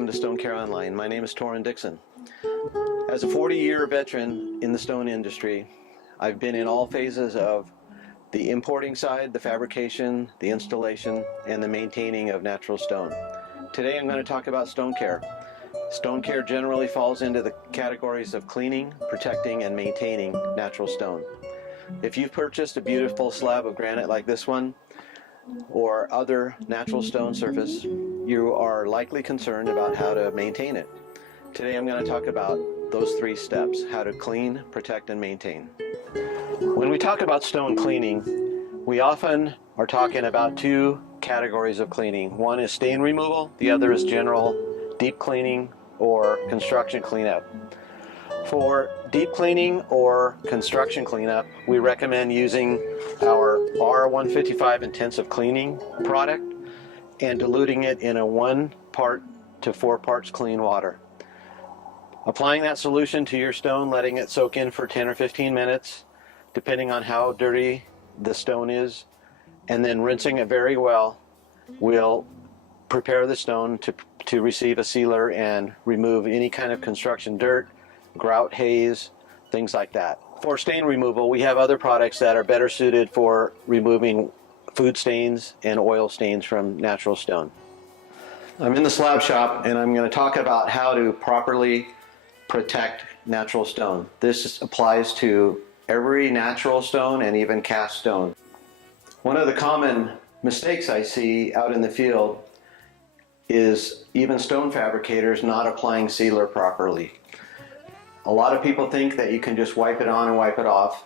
welcome to Stone Care Online. My name is Torrin Dixon. As a 40-year veteran in the stone industry, I've been in all phases of the importing side, the fabrication, the installation, and the maintaining of natural stone. Today I'm going to talk about stone care. Stone care generally falls into the categories of cleaning, protecting, and maintaining natural stone. If you've purchased a beautiful slab of granite like this one, or other natural stone surface, you are likely concerned about how to maintain it. Today I'm going to talk about those 3 steps: how to clean, protect, and maintain. When we talk about stone cleaning, we often are talking about 2 categories of cleaning. One is stain removal, the other is general deep cleaning or construction cleanup. For deep cleaning or construction cleanup, we recommend using our R155 intensive cleaning product and diluting it in a 1 part to 4 parts clean water. Applying that solution to your stone, letting it soak in for 10 or 15 minutes, depending on how dirty the stone is, and then rinsing it very well will prepare the stone to receive a sealer and remove any kind of construction dirt, grout, haze, things like that. For stain removal, we have other products that are better suited for removing food stains and oil stains from natural stone. I'm in the slab shop and I'm going to talk about how to properly protect natural stone. This applies to every natural stone and even cast stone. One of the common mistakes I see out in the field is even stone fabricators not applying sealer properly. A lot of people think that you can just wipe it on and wipe it off,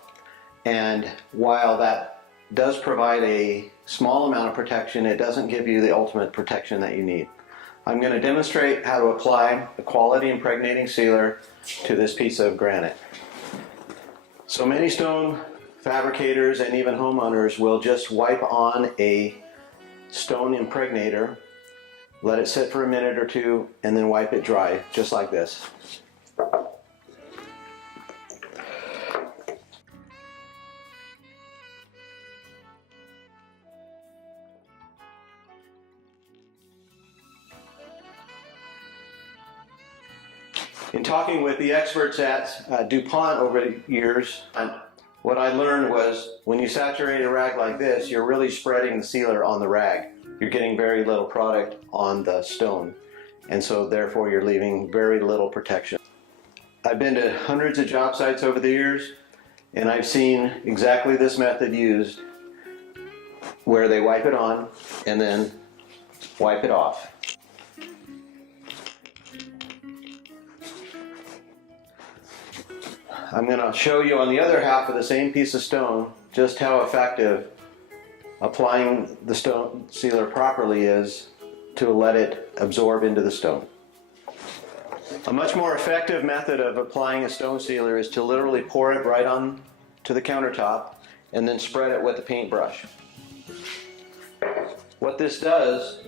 and while that does provide a small amount of protection, it doesn't give you the ultimate protection that you need. I'm going to demonstrate how to apply the quality impregnating sealer to this piece of granite. So many stone fabricators and even homeowners will just wipe on a stone impregnator, let it sit for a minute or 2, and then wipe it dry, just like this. In talking with the experts at DuPont over the years, what I learned was when you saturate a rag like this, you're really spreading the sealer on the rag. You're getting very little product on the stone, and so therefore you're leaving very little protection. I've been to hundreds of job sites over the years, and I've seen exactly this method used, where they wipe it on and then wipe it off. I'm going to show you on the other half of the same piece of stone just how effective applying the stone sealer properly is to let it absorb into the stone. A much more effective method of applying a stone sealer is to literally pour it right on to the countertop and then spread it with a paintbrush. What this does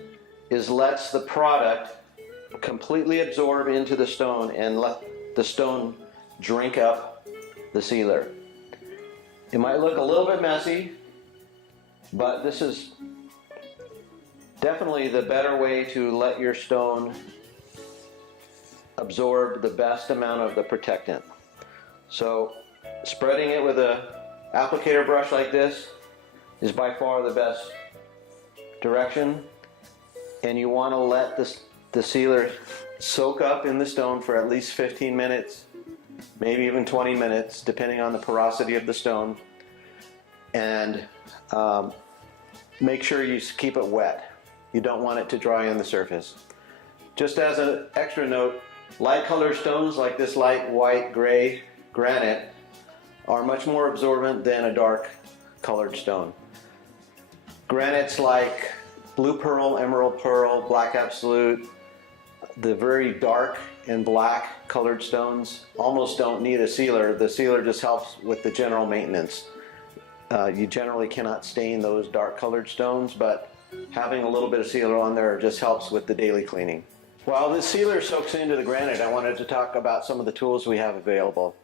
is lets the product completely absorb into the stone and let the stone drink up the sealer. It might look a little bit messy, but this is definitely the better way to let your stone absorb the best amount of the protectant. So spreading it with an applicator brush like this is by far the best direction, and you want to let the sealer soak up in the stone for at least 15 minutes, maybe even 20 minutes, depending on the porosity of the stone, and make sure you keep it wet. You don't want it to dry on the surface. Just as an extra note, light colored stones like this light white gray granite are much more absorbent than a dark colored stone. Granites like blue pearl, emerald pearl, black absolute, the very dark and black colored stones almost don't need a sealer. The sealer just helps with the general maintenance. You generally cannot stain those dark colored stones, but having a little bit of sealer on there just helps with the daily cleaning. While this sealer soaks into the granite, I wanted to talk about some of the tools we have available.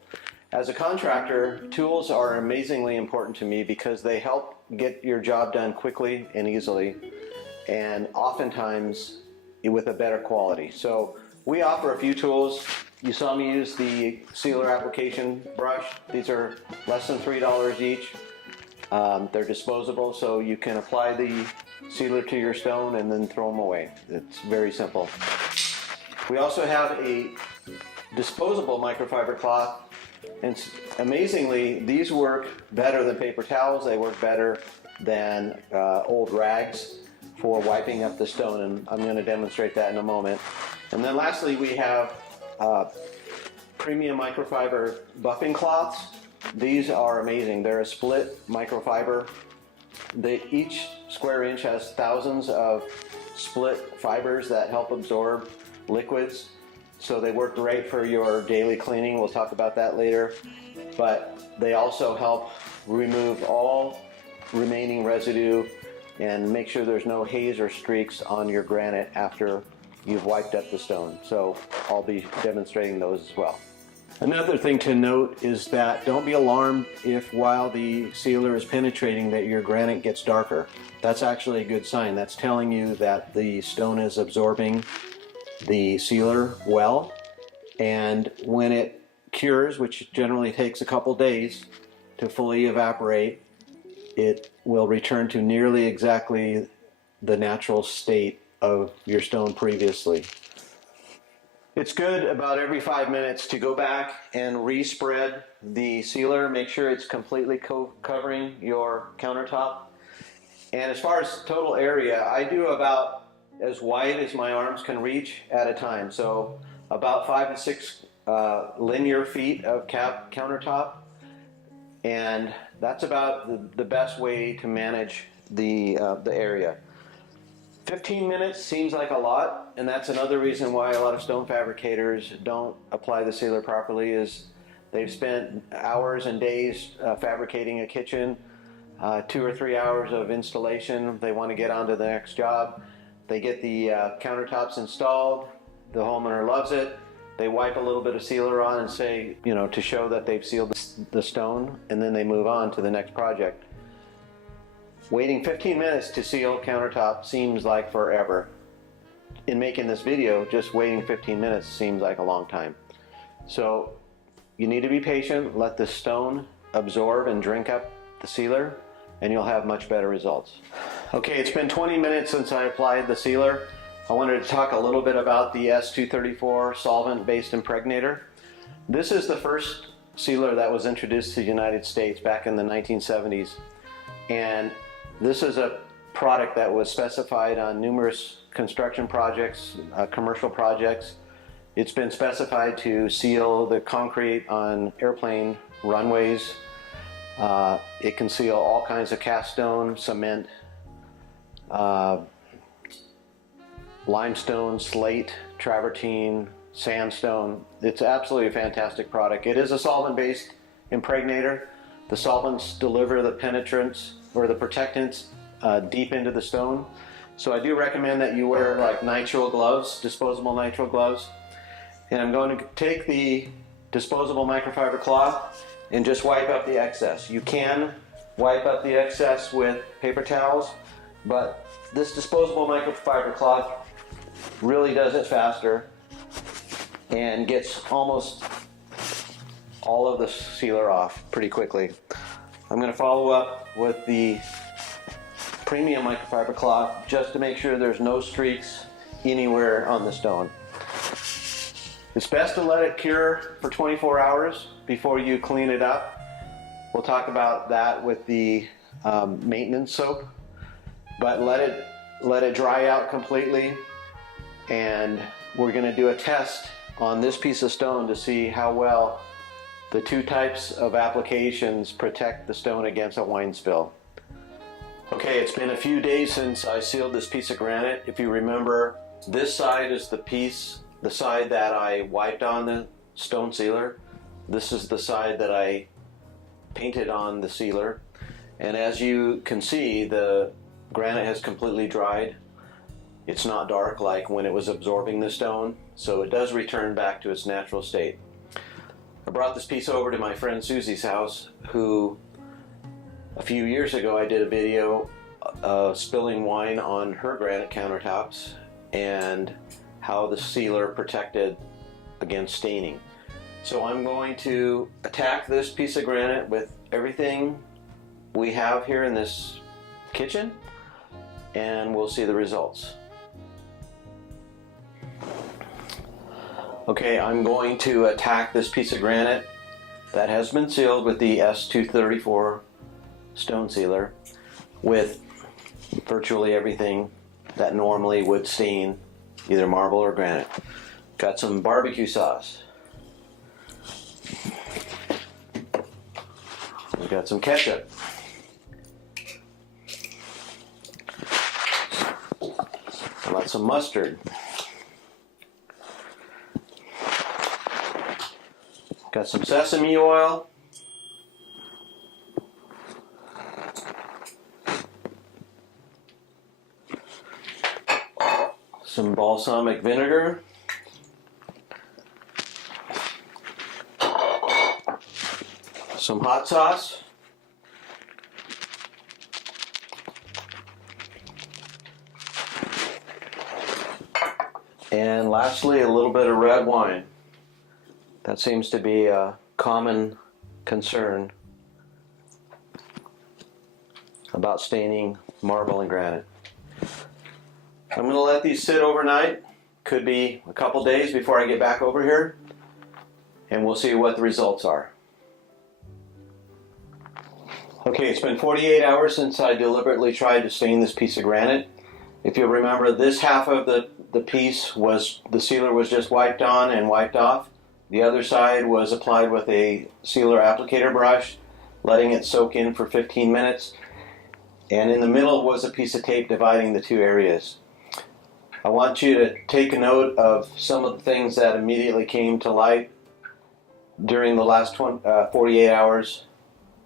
As a contractor, tools are amazingly important to me because they help get your job done quickly and easily, and oftentimes with a better quality. So we offer a few tools. You saw me use the sealer application brush. These are less than $3 each. They're disposable, so you can apply the sealer to your stone and then throw them away. It's very simple. We also have a disposable microfiber cloth, and amazingly, these work better than paper towels. They work better than old rags for wiping up the stone, and I'm going to demonstrate that in a moment. And then lastly, we have premium microfiber buffing cloths. These are amazing. They're a split microfiber. Each square inch has thousands of split fibers that help absorb liquids. So they work great for your daily cleaning. We'll talk about that later. But they also help remove all remaining residue and make sure there's no haze or streaks on your granite after you've wiped up the stone. So I'll be demonstrating those as well. Another thing to note is that don't be alarmed if while the sealer is penetrating that your granite gets darker. That's actually a good sign. That's telling you that the stone is absorbing the sealer well, and when it cures, which generally takes a couple days to fully evaporate, it will return to nearly exactly the natural state of your stone previously. It's good about every 5 minutes to go back and respread the sealer. Make sure it's completely covering your countertop. And as far as total area, I do about as wide as my arms can reach at a time. So about 5 to 6 linear feet of countertop. And that's about the best way to manage the area. 15 minutes seems like a lot, and that's another reason why a lot of stone fabricators don't apply the sealer properly, is they've spent hours and days fabricating a kitchen, 2 or 3 hours of installation. They want to get on to the next job. They get the countertops installed, the homeowner loves it, they wipe a little bit of sealer on and say, you know, to show that they've sealed the stone, and then they move on to the next project. Waiting 15 minutes to seal countertop seems like forever. In making this video, just waiting 15 minutes seems like a long time. So you need to be patient, let the stone absorb and drink up the sealer, and you'll have much better results. Okay, it's been 20 minutes since I applied the sealer. I wanted to talk a little bit about the S234 solvent-based impregnator. This is the first sealer that was introduced to the United States back in the 1970s. And this is a product that was specified on numerous construction projects, commercial projects. It's been specified to seal the concrete on airplane runways. It can seal all kinds of cast stone, cement, limestone, slate, travertine, sandstone. It's absolutely a fantastic product. It is a solvent-based impregnator. The solvents deliver the penetrants or the protectants deep into the stone. So I do recommend that you wear like nitrile gloves, disposable nitrile gloves. And I'm going to take the disposable microfiber cloth and just wipe up the excess. You can wipe up the excess with paper towels, but this disposable microfiber cloth really does it faster and gets almost all of the sealer off pretty quickly. I'm going to follow up with the premium microfiber cloth just to make sure there's no streaks anywhere on the stone. It's best to let it cure for 24 hours before you clean it up. We'll talk about that with the maintenance soap, but let it dry out completely, and we're going to do a test on this piece of stone to see how well the two types of applications protect the stone against a wine spill. Okay, it's been a few days since I sealed this piece of granite. If you remember, this side is the side that I wiped on the stone sealer. This is the side that I painted on the sealer. And as you can see, the granite has completely dried. It's not dark like when it was absorbing the stone, so it does return back to its natural state. I brought this piece over to my friend Susie's house, who a few years ago I did a video spilling wine on her granite countertops, and how the sealer protected against staining. So I'm going to attack this piece of granite with everything we have here in this kitchen, and we'll see the results. Okay, I'm going to attack this piece of granite that has been sealed with the S234 stone sealer with virtually everything that normally would stain either marble or granite. Got some barbecue sauce. We got some ketchup. Got some mustard. Got some sesame oil. Some balsamic vinegar. Some hot sauce. And lastly, a little bit of red wine. That seems to be a common concern about staining marble and granite. I'm going to let these sit overnight. Could be a couple days before I get back over here, and we'll see what the results are. Okay, it's been 48 hours since I deliberately tried to stain this piece of granite. If you'll remember, this half of the piece was, the sealer was just wiped on and wiped off. The other side was applied with a sealer applicator brush, letting it soak in for 15 minutes. And in the middle was a piece of tape dividing the two areas. I want you to take a note of some of the things that immediately came to light during the last 48 hours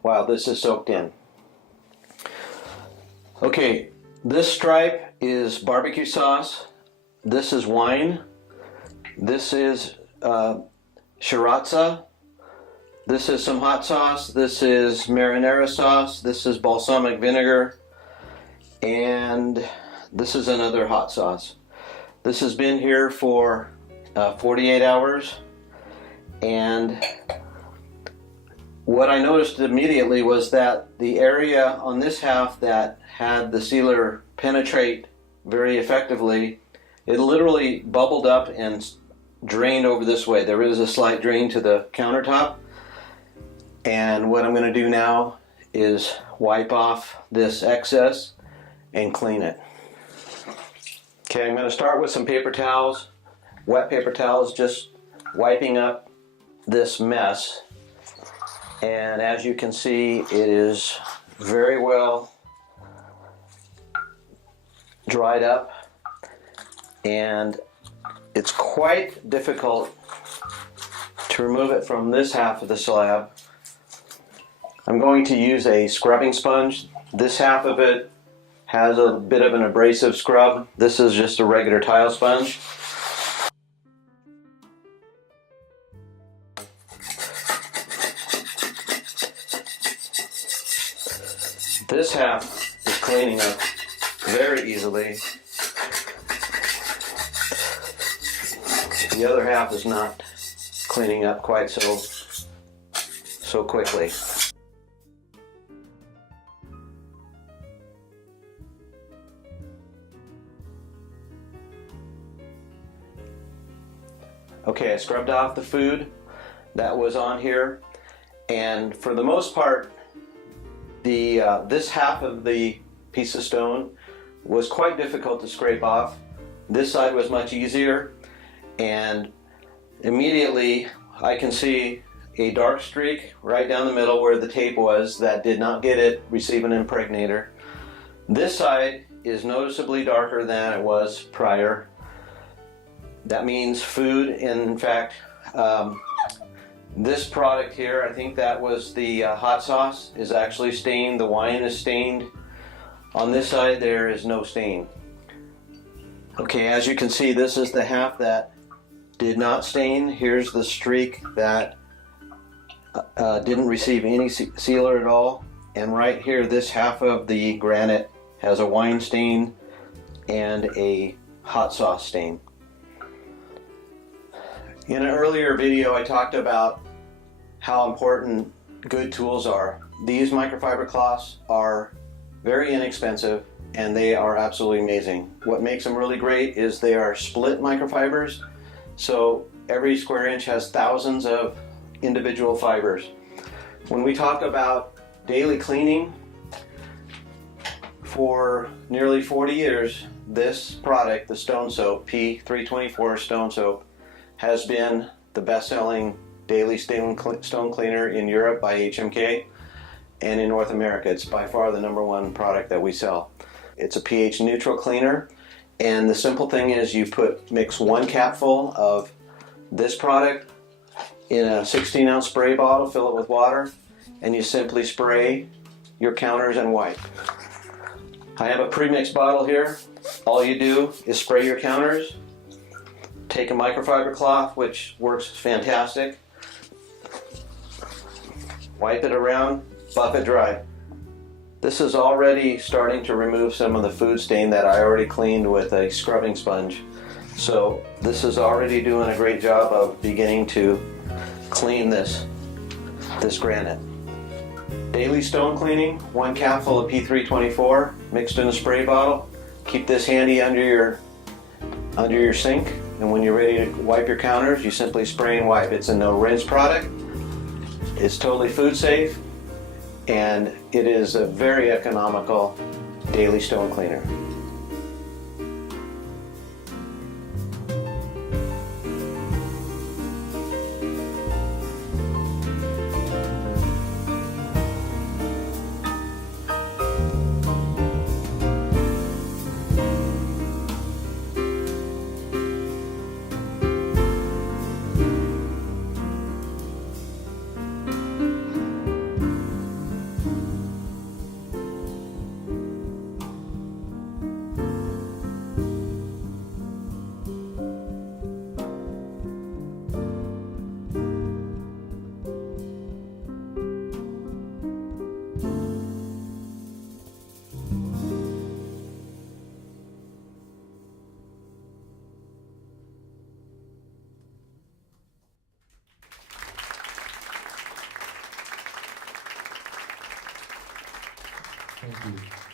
while this is soaked in. Okay, this stripe is barbecue sauce. This is wine. This is sriracha. This is some hot sauce. This is marinara sauce. This is balsamic vinegar. And this is another hot sauce. This has been here for 48 hours. And what I noticed immediately was that the area on this half that had the sealer penetrate very effectively, it literally bubbled up and drained over this way. There is a slight drain to the countertop. And what I'm going to do now is wipe off this excess and clean it. Okay, I'm going to start with some paper towels, wet paper towels, just wiping up this mess. And as you can see, it is very well dried up, and it's quite difficult to remove it from this half of the slab. I'm going to use a scrubbing sponge. This half of it has a bit of an abrasive scrub. This is just a regular tile sponge. This half is cleaning up very easily. The other half is not cleaning up quite so quickly. Okay, I scrubbed off the food that was on here, and for the most part, this half of the piece of stone was quite difficult to scrape off. This side was much easier, and immediately I can see a dark streak right down the middle where the tape was that did not get it, receive an impregnator. This side is noticeably darker than it was prior. That means food. In fact, this product here, I think that was the hot sauce, is actually stained. The wine is stained. On this side there is no stain. Okay, as you can see, this is the half that did not stain. Here's the streak that didn't receive any sealer at all. And right here, this half of the granite has a wine stain and a hot sauce stain. In an earlier video, I talked about how important good tools are. These microfiber cloths are very inexpensive and they are absolutely amazing. What makes them really great is they are split microfibers, so every square inch has thousands of individual fibers. When we talk about daily cleaning, for nearly 40 years, this product, the Stone Soap, P324 Stone Soap, has been the best-selling daily stone cleaner in Europe by HMK, and in North America it's by far the #1 product that we sell. It's a pH neutral cleaner, and the simple thing is you mix 1 capful of this product in a 16-ounce spray bottle, fill it with water, and you simply spray your counters and wipe. I have a pre-mixed bottle here. All you do is spray your counters, take a microfiber cloth, which works fantastic, wipe it around, buff it dry. This is already starting to remove some of the food stain that I already cleaned with a scrubbing sponge. So this is already doing a great job of beginning to clean this granite. Daily stone cleaning, 1 capful of P324 mixed in a spray bottle. Keep this handy under your sink, and when you're ready to wipe your counters, you simply spray and wipe. It's a no rinse product. It's totally food safe, and it is a very economical daily stone cleaner. Thank you.